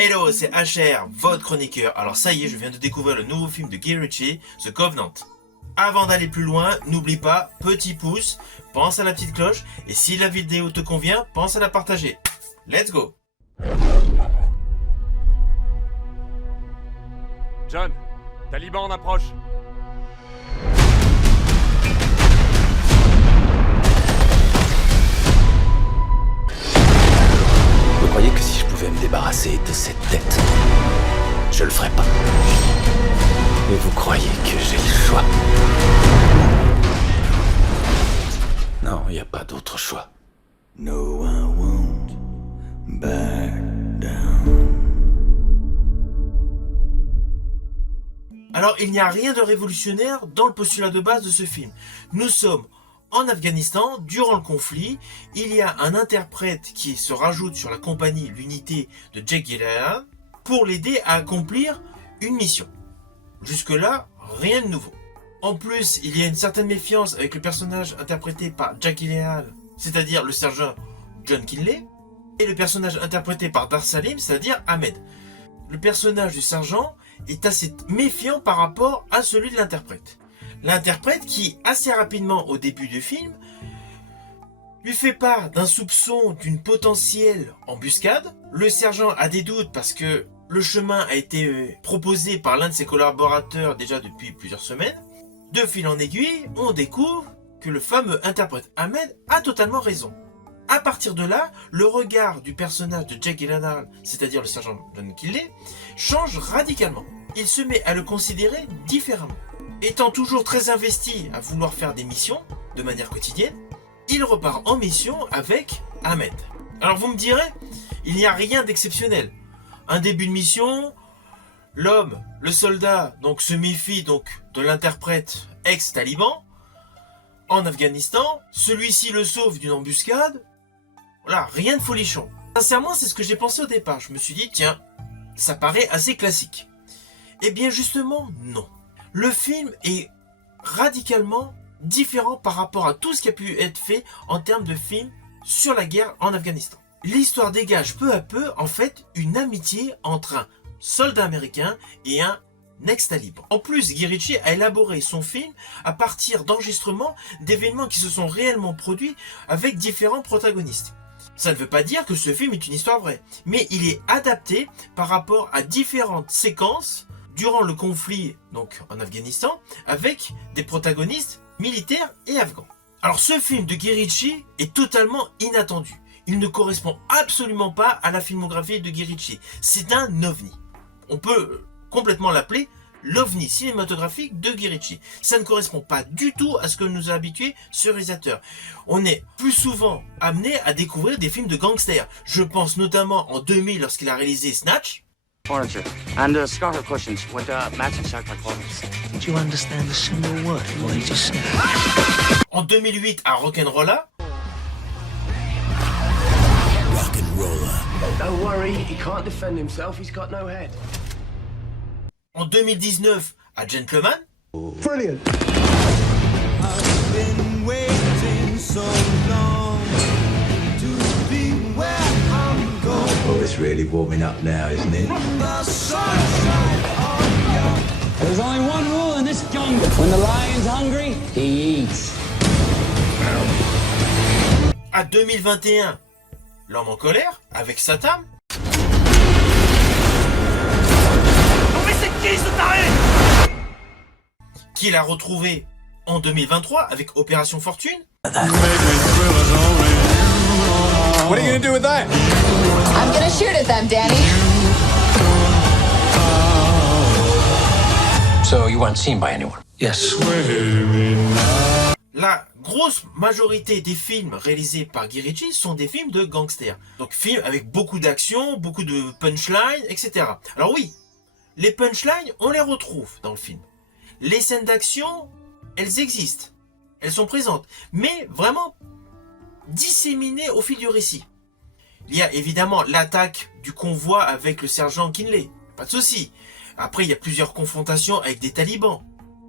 Hello, c'est HR, votre chroniqueur. Alors ça y est, je viens de découvrir le nouveau film de Guy Ritchie, The Covenant. Avant d'aller plus loin, n'oublie pas, petit pouce, pense à la petite cloche, et si la vidéo te convient, pense à la partager. Let's go! John, Taliban en approche. Vous croyez que si je pouvais me débarrasser de cette tête, je le ferais pas? Et vous croyez que j'ai le choix? Non, il n'y a pas d'autre choix. No, I won't back down. Alors, il n'y a rien de révolutionnaire dans le postulat de base de ce film. Nous sommes en Afghanistan, durant le conflit, il y a un interprète qui se rajoute sur la compagnie, l'unité de Jake Gyllenhaal, pour l'aider à accomplir une mission. Jusque-là, rien de nouveau. En plus, il y a une certaine méfiance avec le personnage interprété par Jake Gyllenhaal, c'est-à-dire le sergent John Kinley, et le personnage interprété par Dar Salim, c'est-à-dire Ahmed. Le personnage du sergent est assez méfiant par rapport à celui de l'interprète. L'interprète qui, assez rapidement au début du film, lui fait part d'un soupçon d'une potentielle embuscade. Le sergent a des doutes parce que le chemin a été proposé par l'un de ses collaborateurs déjà depuis plusieurs semaines. De fil en aiguille, on découvre que le fameux interprète Ahmed a totalement raison. À partir de là, le regard du personnage de Jake Gyllenhaal, c'est-à-dire le sergent John Kinley, change radicalement. Il se met à le considérer différemment. Étant toujours très investi à vouloir faire des missions de manière quotidienne, il repart en mission avec Ahmed. Alors vous me direz, il n'y a rien d'exceptionnel. Un début de mission, l'homme, le soldat, donc se méfie donc de l'interprète ex-taliban en Afghanistan. Celui-ci le sauve d'une embuscade. Voilà, rien de folichon. Sincèrement, c'est ce que j'ai pensé au départ. Je me suis dit, tiens, ça paraît assez classique. Eh bien justement, non. Le film est radicalement différent par rapport à tout ce qui a pu être fait en termes de films sur la guerre en Afghanistan. L'histoire dégage peu à peu, en fait, une amitié entre un soldat américain et un ex-taliban. En plus, Guy Ritchie a élaboré son film à partir d'enregistrements d'événements qui se sont réellement produits avec différents protagonistes. Ça ne veut pas dire que ce film est une histoire vraie, mais il est adapté par rapport à différentes séquences durant le conflit donc en Afghanistan avec des protagonistes militaires et afghans. Alors ce film de Guy Ritchie est totalement inattendu. Il ne correspond absolument pas à la filmographie de Guy Ritchie. C'est un ovni. On peut complètement l'appeler l'ovni cinématographique de Guy Ritchie. Ça ne correspond pas du tout à ce que nous a habitués ce réalisateur. On est plus souvent amené à découvrir des films de gangsters. Je pense notamment en 2000 lorsqu'il a réalisé Snatch. Furniture and scarlet cushions with matching chocolate covers. Did you understand a single word of what he just said? En 2008 à Rock'n'Rolla. Don't worry, he can't defend himself, he's got no head. En 2019 à Gentleman. Brilliant. Oh, it's really warming up now, isn't it? There's only one rule in this jungle. When the lion's hungry, he eats. À 2021, L'homme en colère avec Satam. Mais c'est qui ce taré? Qu'il a retrouvé en 2023 avec Opération Fortune. What are you gonna do with that? I'm gonna shoot at them, Danny. So you weren't seen by anyone? Yes. La grosse majorité des films réalisés par Guy Ritchie sont des films de gangsters. Donc films avec beaucoup d'action, beaucoup de punchlines, etc. Alors oui, les punchlines, on les retrouve dans le film. Les scènes d'action, elles existent. Elles sont présentes. Mais vraiment disséminées au fil du récit. Il y a évidemment l'attaque du convoi avec le sergent Kinley. Pas de souci. Après, il y a plusieurs confrontations avec des talibans.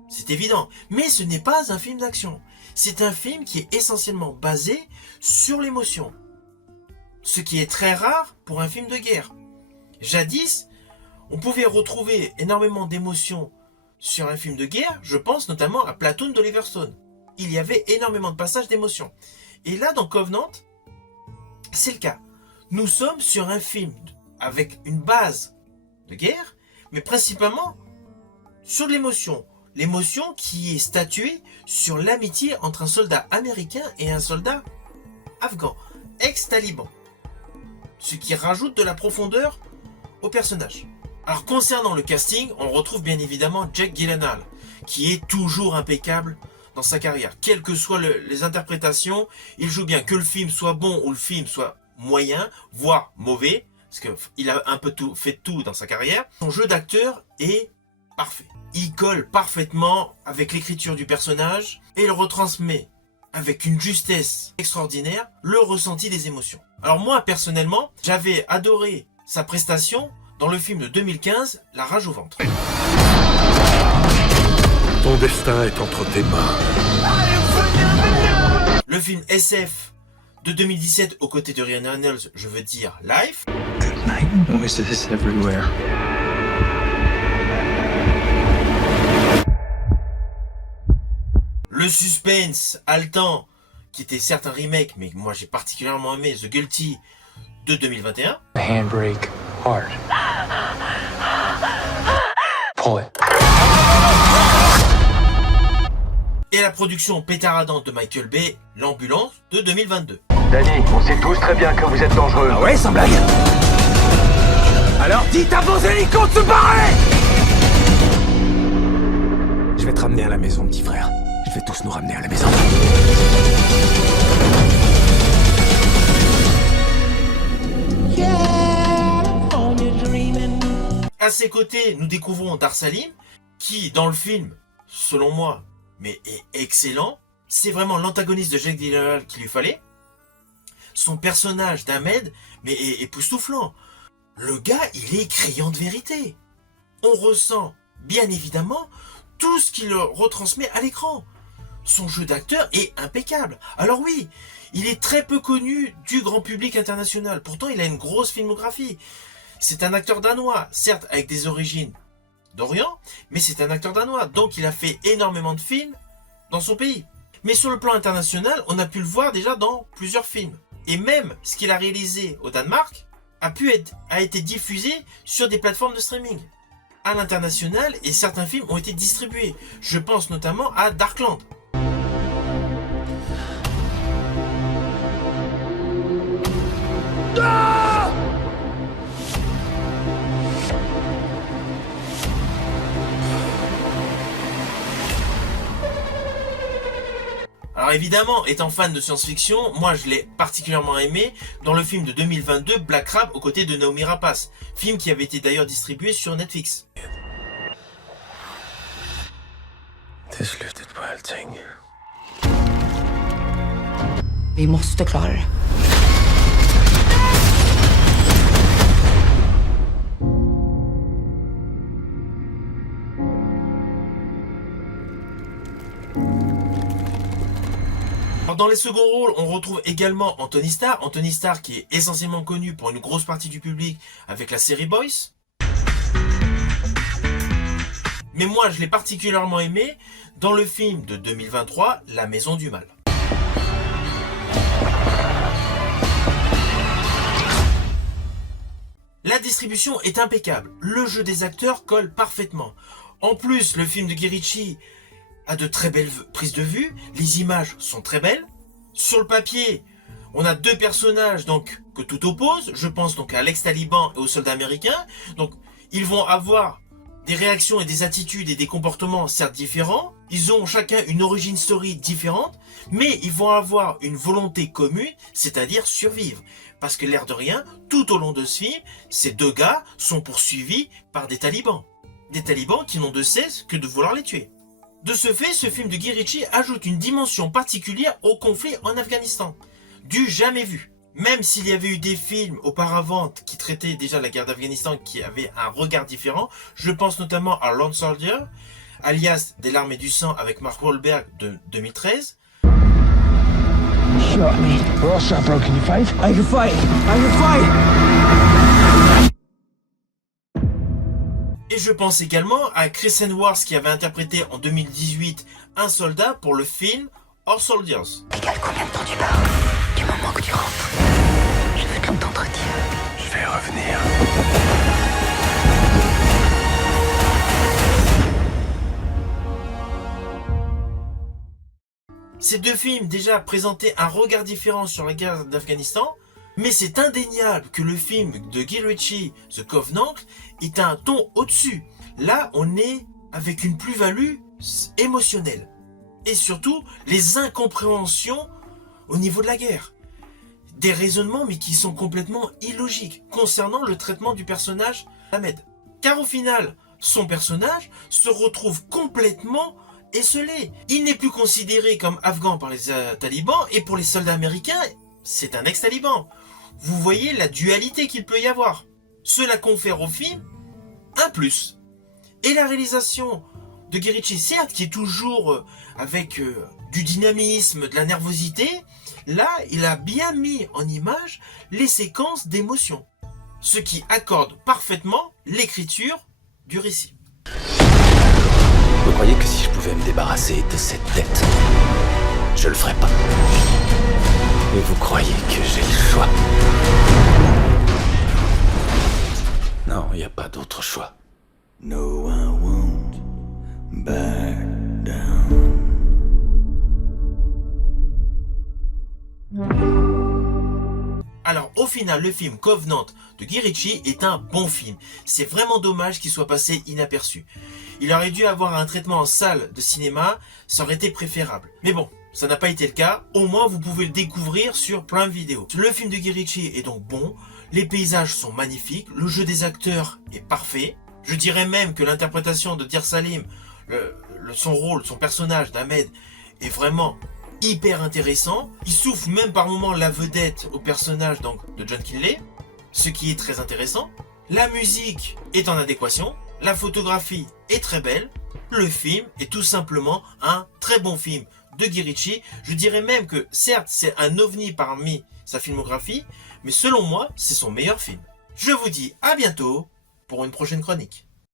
C'est évident. Mais ce n'est pas un film d'action. C'est un film qui est essentiellement basé sur l'émotion. Ce qui est très rare pour un film de guerre. Jadis, on pouvait retrouver énormément d'émotions sur un film de guerre, je pense notamment à Platoon d'Oliver Stone. Il y avait énormément de passages d'émotions. Et là, dans Covenant, c'est le cas. Nous sommes sur un film avec une base de guerre, mais principalement sur l'émotion. L'émotion qui est statuée sur l'amitié entre un soldat américain et un soldat afghan, ex-taliban. Ce qui rajoute de la profondeur au personnage. Alors concernant le casting, on retrouve bien évidemment Jake Gyllenhaal, qui est toujours impeccable dans sa carrière. Quelles que soient les interprétations, il joue bien, que le film soit bon ou le film soit moyen, voire mauvais, parce qu'il a un peu fait tout dans sa carrière. Son jeu d'acteur est parfait. Il colle parfaitement avec l'écriture du personnage et il retransmet avec une justesse extraordinaire le ressenti des émotions. Alors moi personnellement, j'avais adoré sa prestation dans le film de 2015, La rage au ventre. Ton destin est entre tes mains. Le film SF de 2017 aux côtés de Ryan Reynolds, je veux dire Life. Good night. Voices everywhere. Le suspense haletant, qui était certes un remake, mais moi j'ai particulièrement aimé, The Guilty de 2021. Handbrake hard. Pull it. Et la production pétaradante de Michael Bay, L'Ambulance de 2022. Danny, on sait tous très bien que vous êtes dangereux. Ah ouais, sans blague. Alors dites à vos hélicos de se barrer. Je vais te ramener à la maison, petit frère. Je vais tous nous ramener à la maison. À ses côtés, nous découvrons Dar Salim, qui, dans le film, selon moi, mais est excellent. C'est vraiment l'antagoniste de Jake Gyllenhaal qu'il lui fallait. Son personnage d'Ahmed, mais est époustouflant. Le gars, il est criant de vérité. On ressent, bien évidemment, tout ce qu'il retransmet à l'écran. Son jeu d'acteur est impeccable. Alors oui, il est très peu connu du grand public international. Pourtant, il a une grosse filmographie. C'est un acteur danois, certes avec des origines d'Orient, mais c'est un acteur danois. Donc il a fait énormément de films dans son pays. Mais sur le plan international, on a pu le voir déjà dans plusieurs films. Et même ce qu'il a réalisé au Danemark a été diffusé sur des plateformes de streaming à l'international, et certains films ont été distribués. Je pense notamment à Darkland. Alors évidemment, étant fan de science-fiction, moi je l'ai particulièrement aimé dans le film de 2022 Black Crab aux côtés de Naomi Rapace, film qui avait été d'ailleurs distribué sur Netflix. Det är slutet på allting. Vi måste klara det. Dans les seconds rôles, on retrouve également Anthony Starr. Anthony Starr qui est essentiellement connu pour une grosse partie du public avec la série Boys. Mais moi, je l'ai particulièrement aimé dans le film de 2023, La Maison du Mal. La distribution est impeccable. Le jeu des acteurs colle parfaitement. En plus, le film de Guy Ritchie a de très belles prises de vue, les images sont très belles. Sur le papier, on a deux personnages donc que tout oppose. Je pense donc à l'ex-taliban et aux soldats américains. Donc ils vont avoir des réactions et des attitudes et des comportements certes différents. Ils ont chacun une origin story différente, mais ils vont avoir une volonté commune, c'est-à-dire survivre. Parce que l'air de rien, tout au long de ce film, ces deux gars sont poursuivis par des talibans. Des talibans qui n'ont de cesse que de vouloir les tuer. De ce fait, ce film de Guy Ritchie ajoute une dimension particulière au conflit en Afghanistan, du jamais vu. Même s'il y avait eu des films auparavant qui traitaient déjà la guerre d'Afghanistan, qui avaient un regard différent, je pense notamment à Lone Soldier, alias Des larmes et du sang avec Mark Wahlberg de 2013. Shot me. We're all shot, bro. Can you fight? I can fight. I can fight. Et je pense également à Chris Hemsworth qui avait interprété en 2018 un soldat pour le film Our Soldiers. Égale combien de temps tu pars? Du moment que tu rentres. Je veux te l'entendre dire. Je vais revenir. Ces deux films déjà présentaient un regard différent sur la guerre d'Afghanistan, mais c'est indéniable que le film de Guy Ritchie, The Covenant, est un ton au-dessus. Là, on est avec une plus-value émotionnelle. Et surtout, les incompréhensions au niveau de la guerre. Des raisonnements, mais qui sont complètement illogiques, concernant le traitement du personnage Ahmed. Car au final, son personnage se retrouve complètement esselé. Il n'est plus considéré comme afghan par les talibans, et pour les soldats américains, c'est un ex-taliban. Vous voyez la dualité qu'il peut y avoir. Cela confère au film un plus. Et la réalisation de Guy Ritchie, certes, qui est toujours avec du dynamisme, de la nervosité, là, il a bien mis en image les séquences d'émotions. Ce qui accorde parfaitement l'écriture du récit. Vous croyez que si je pouvais me débarrasser de cette tête, je le ferais pas? Et vous croyez que j'ai le choix? Non, il n'y a pas d'autre choix. No, I won't back down. Alors au final, le film Covenant de Guy Ritchie est un bon film. C'est vraiment dommage qu'il soit passé inaperçu. Il aurait dû avoir un traitement en salle de cinéma, ça aurait été préférable. Mais bon, ça n'a pas été le cas. Au moins vous pouvez le découvrir sur Prime Video. Le film de Guy Ritchie est donc bon, les paysages sont magnifiques, le jeu des acteurs est parfait. Je dirais même que l'interprétation de Dear Salim, son rôle, son personnage d'Ahmed est vraiment hyper intéressant. Il souffle même par moments la vedette au personnage donc de John Kinley, ce qui est très intéressant. La musique est en adéquation, la photographie est très belle, le film est tout simplement un très bon film de Guy Ritchie. Je dirais même que certes c'est un ovni parmi sa filmographie, mais selon moi c'est son meilleur film. Je vous dis à bientôt pour une prochaine chronique.